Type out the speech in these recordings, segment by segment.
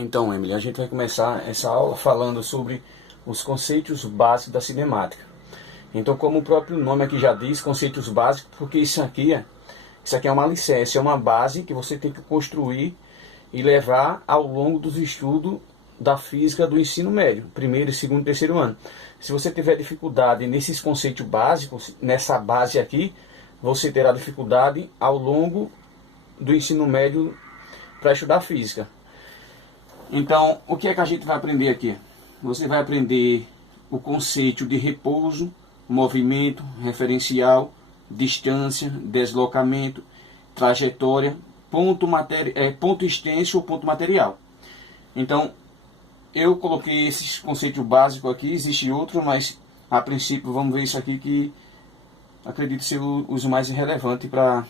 Então, Emily, a gente vai começar essa aula falando sobre os conceitos básicos da cinemática. Então, como o próprio nome aqui já diz, conceitos básicos, porque isso aqui é uma alicerce, é uma base que você tem que construir e levar ao longo dos estudos da física do ensino médio, primeiro, segundo e terceiro ano. Se você tiver dificuldade nesses conceitos básicos, nessa base aqui, você terá dificuldade ao longo do ensino médio para estudar física. Então, o que é que a gente vai aprender aqui? Você vai aprender o conceito de repouso, movimento, referencial, distância, deslocamento, trajetória, ponto extenso ou ponto material. Então, eu coloquei esses conceitos básicos aqui, existe outro, mas a princípio vamos ver isso aqui que acredito ser os mais relevantes para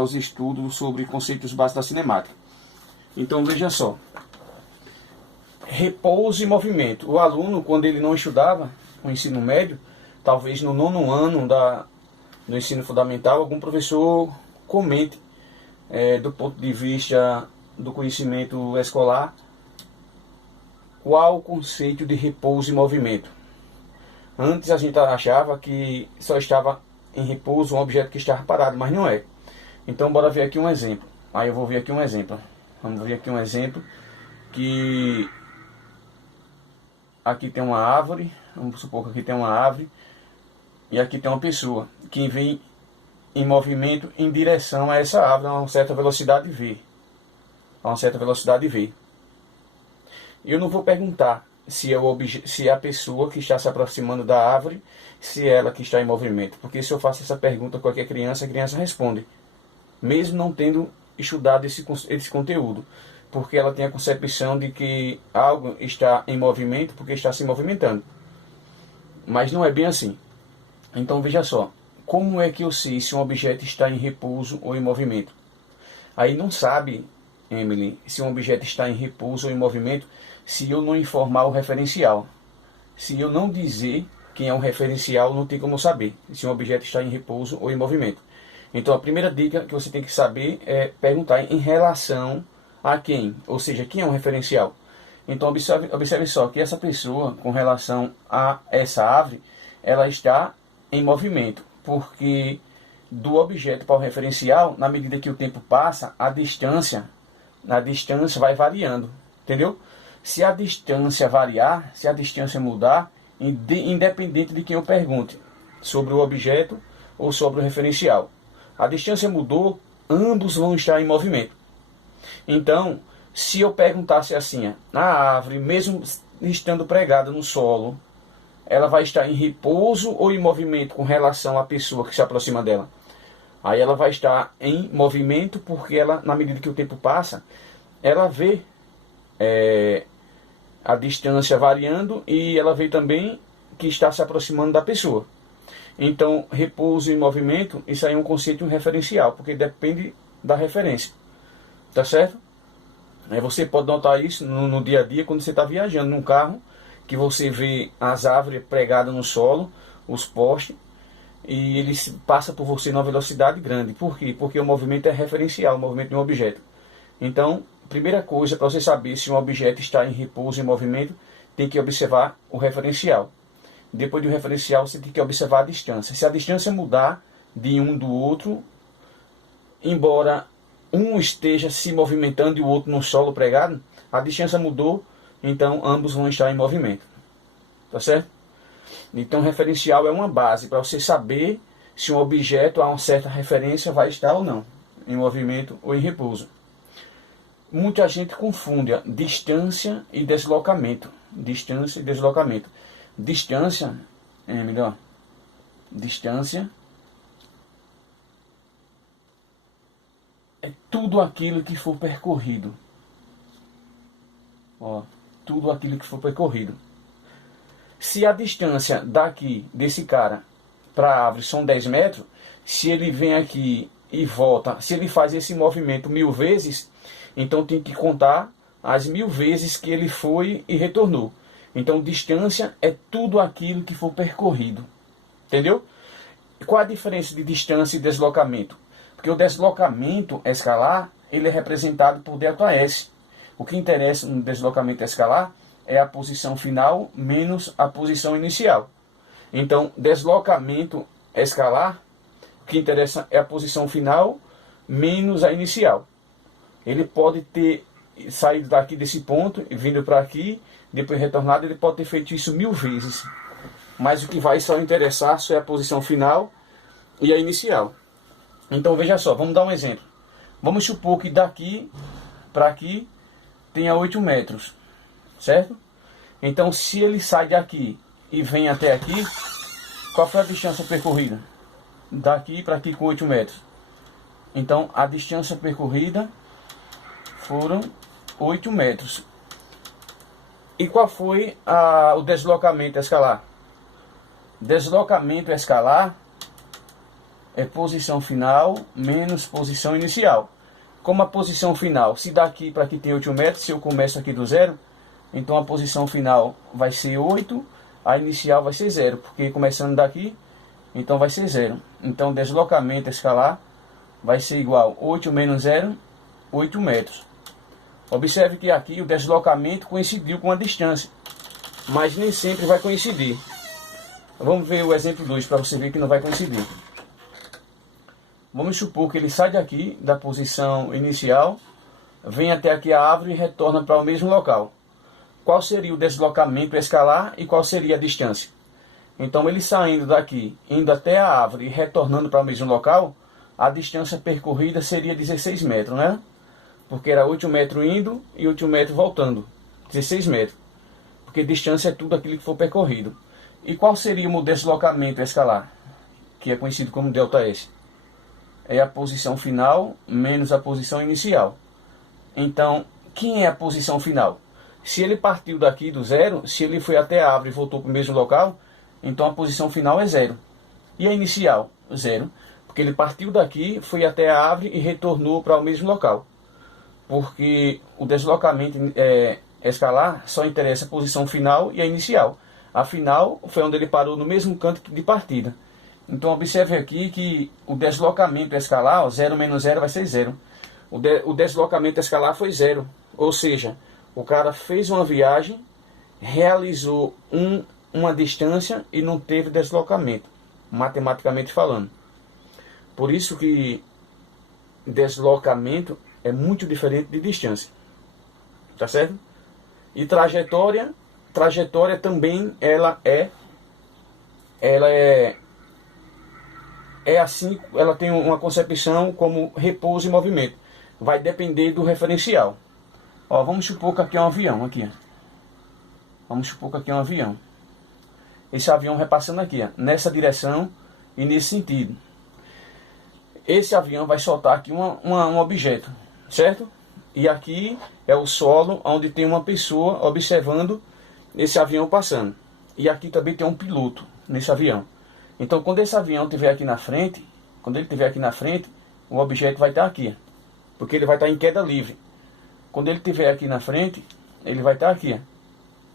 os estudos sobre conceitos básicos da cinemática. Então veja só, repouso e movimento. O aluno, quando ele não estudava o ensino médio, talvez no nono ano do ensino fundamental, algum professor comente do ponto de vista do conhecimento escolar, qual o conceito de repouso e movimento. Antes a gente achava que só estava em repouso um objeto que estava parado, mas não é. Então bora ver aqui um exemplo. Aí eu vou ver aqui um exemplo. Vamos ver aqui um exemplo que aqui tem uma árvore, vamos supor que aqui tem uma árvore e aqui tem uma pessoa que vem em movimento em direção a essa árvore a uma certa velocidade v. A uma certa velocidade v. Eu não vou perguntar se é a pessoa que está se aproximando da árvore, se é ela que está em movimento, porque se eu faço essa pergunta a qualquer criança, a criança responde, mesmo não tendo estudado esse conteúdo, porque ela tem a concepção de que algo está em movimento porque está se movimentando. Mas não é bem assim. Então veja só, como é que eu sei se um objeto está em repouso ou em movimento? Aí não sabe, Emily, se um objeto está em repouso ou em movimento, se eu não informar o referencial. Se eu não dizer quem é o referencial, não tem como saber se um objeto está em repouso ou em movimento. Então a primeira dica que você tem que saber é perguntar em relação a quem, ou seja, quem é um referencial. Então observe só que essa pessoa, com relação a essa árvore, ela está em movimento, porque do objeto para o referencial, na medida que o tempo passa, a distância vai variando, entendeu? Se a distância variar, se a distância mudar, independente de quem eu pergunte, sobre o objeto ou sobre o referencial, a distância mudou, ambos vão estar em movimento. Então, se eu perguntasse assim, a árvore, mesmo estando pregada no solo, ela vai estar em repouso ou em movimento com relação à pessoa que se aproxima dela? Aí ela vai estar em movimento porque ela, na medida que o tempo passa, ela vê a distância variando e ela vê também que está se aproximando da pessoa. Então, repouso e movimento, isso aí é um conceito referencial, porque depende da referência. Tá certo? Você pode notar isso no dia a dia, quando você está viajando num carro, que você vê as árvores pregadas no solo, os postes, e eles passam por você numa velocidade grande. Por quê? Porque o movimento é referencial, o movimento de um objeto. Então, primeira coisa, para você saber se um objeto está em repouso ou em movimento, tem que observar o referencial. Depois do referencial, você tem que observar a distância. Se a distância mudar de um do outro, embora um esteja se movimentando e o outro no solo pregado, a distância mudou, então ambos vão estar em movimento. Tá certo? Então, referencial é uma base para você saber se um objeto a uma certa referência vai estar ou não, em movimento ou em repouso. Muita gente confunde distância e deslocamento. Distância e deslocamento. Distância é tudo aquilo que for percorrido. Tudo aquilo que for percorrido. Se a distância daqui, desse cara, para a árvore são 10 metros, se ele vem aqui e volta, se ele faz esse movimento 1000 vezes, então tem que contar as 1000 vezes que ele foi e retornou. Então, distância é tudo aquilo que for percorrido. Entendeu? Qual a diferença de distância e deslocamento? Porque o deslocamento escalar, ele é representado por ΔS. O que interessa no deslocamento escalar é a posição final menos a posição inicial. Então, deslocamento escalar, o que interessa é a posição final menos a inicial. Ele pode ter saído daqui desse ponto e vindo para aqui, depois retornado, ele pode ter feito isso 1000 vezes. Mas o que vai só interessar só é a posição final e a inicial. Então veja só, vamos dar um exemplo. Vamos supor que daqui para aqui tenha 8 metros, certo? Então se ele sai daqui e vem até aqui, qual foi a distância percorrida? Daqui para aqui com 8 metros. Então a distância percorrida foram 8 metros. E qual foi o deslocamento escalar? Deslocamento escalar é posição final menos posição inicial. Como a posição final, se daqui para aqui tem 8 metros, se eu começo aqui do zero, então a posição final vai ser 8, a inicial vai ser 0, porque começando daqui, então vai ser 0. Então deslocamento escalar vai ser igual 8 menos 0, 8 metros. Observe que aqui o deslocamento coincidiu com a distância, mas nem sempre vai coincidir. Vamos ver o exemplo 2 para você ver que não vai coincidir. Vamos supor que ele sai daqui da posição inicial, vem até aqui a árvore e retorna para o mesmo local. Qual seria o deslocamento escalar e qual seria a distância? Então ele saindo daqui, indo até a árvore e retornando para o mesmo local, a distância percorrida seria 16 metros, né? Porque era 8 metros indo e 8 metros voltando, 16 metros. Porque distância é tudo aquilo que for percorrido. E qual seria o deslocamento escalar, que é conhecido como ΔS? É a posição final menos a posição inicial. Então, quem é a posição final? Se ele partiu daqui do zero, se ele foi até a árvore e voltou para o mesmo local, então a posição final é 0. E a inicial? 0. Porque ele partiu daqui, foi até a árvore e retornou para o mesmo local. Porque o deslocamento escalar só interessa a posição final e a inicial. A final foi onde ele parou no mesmo canto de partida. Então observe aqui que o deslocamento escalar, 0 menos 0 vai ser 0. O deslocamento escalar foi 0. Ou seja, o cara fez uma viagem, realizou uma distância e não teve deslocamento, matematicamente falando. Por isso que deslocamento é muito diferente de distância. Tá certo? E trajetória também ela é assim, ela tem uma concepção como repouso e movimento. Vai depender do referencial. Ó, vamos supor que aqui é um avião, aqui. Vamos supor que aqui é um avião. Esse avião repassando aqui, ó, nessa direção e nesse sentido. Esse avião vai soltar aqui um objeto, certo? E aqui é o solo onde tem uma pessoa observando esse avião passando. E aqui também tem um piloto nesse avião. Então, quando esse avião estiver aqui na frente, o objeto vai estar aqui, porque ele vai estar em queda livre. Quando ele estiver aqui na frente, ele vai estar aqui,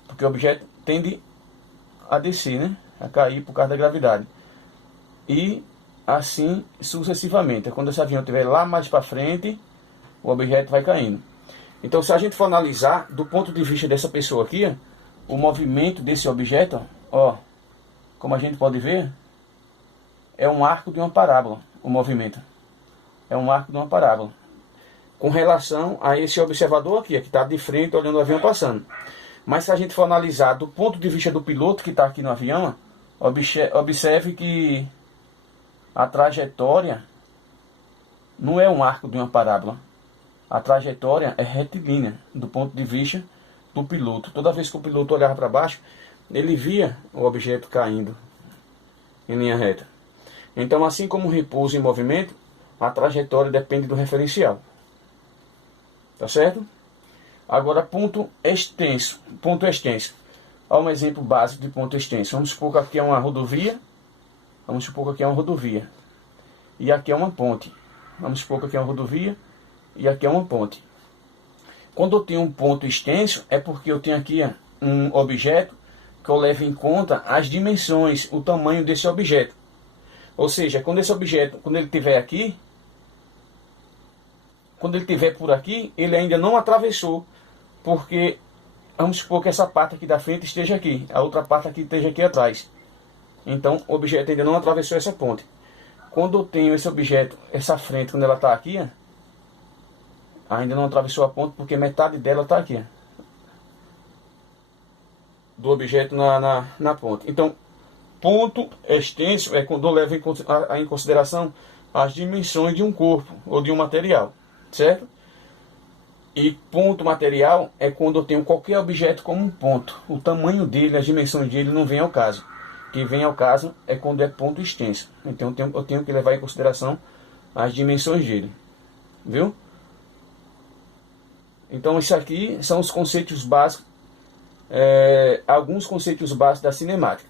porque o objeto tende a descer, né? A cair por causa da gravidade. E assim sucessivamente. Quando esse avião estiver lá mais para frente, o objeto vai caindo. Então, se a gente for analisar do ponto de vista dessa pessoa aqui, o movimento desse objeto, ó, como a gente pode ver, é um arco de uma parábola, o movimento. É um arco de uma parábola. Com relação a esse observador aqui, que está de frente olhando o avião passando. Mas se a gente for analisar do ponto de vista do piloto que está aqui no avião, observe que a trajetória não é um arco de uma parábola. A trajetória é retilínea do ponto de vista do piloto. Toda vez que o piloto olhava para baixo, ele via o objeto caindo em linha reta. Então, assim como o repouso em movimento, a trajetória depende do referencial. Tá certo? Agora, ponto extenso. Ponto extenso. Olha um exemplo básico de ponto extenso. Vamos supor que aqui é uma rodovia. E aqui é uma ponte. Vamos supor que aqui é uma rodovia. E aqui é uma ponte. Quando eu tenho um ponto extenso, é porque eu tenho aqui um objeto que eu levo em conta as dimensões, o tamanho desse objeto. Ou seja, quando esse objeto, quando ele estiver aqui, quando ele estiver por aqui, ele ainda não atravessou porque vamos supor que essa parte aqui da frente esteja aqui, a outra parte aqui esteja aqui atrás. Então o objeto ainda não atravessou essa ponte. Quando eu tenho esse objeto, essa frente, quando ela está aqui, ó, ainda não atravessou a ponte, porque metade dela está aqui, ó, do objeto na ponte. Então, ponto extenso é quando eu levo em consideração as dimensões de um corpo ou de um material, certo? E ponto material é quando eu tenho qualquer objeto como um ponto. O tamanho dele, as dimensões dele não vem ao caso. O que vem ao caso é quando é ponto extenso. Então eu tenho que levar em consideração as dimensões dele. Viu? Então isso aqui são os conceitos básicos, alguns conceitos básicos da cinemática.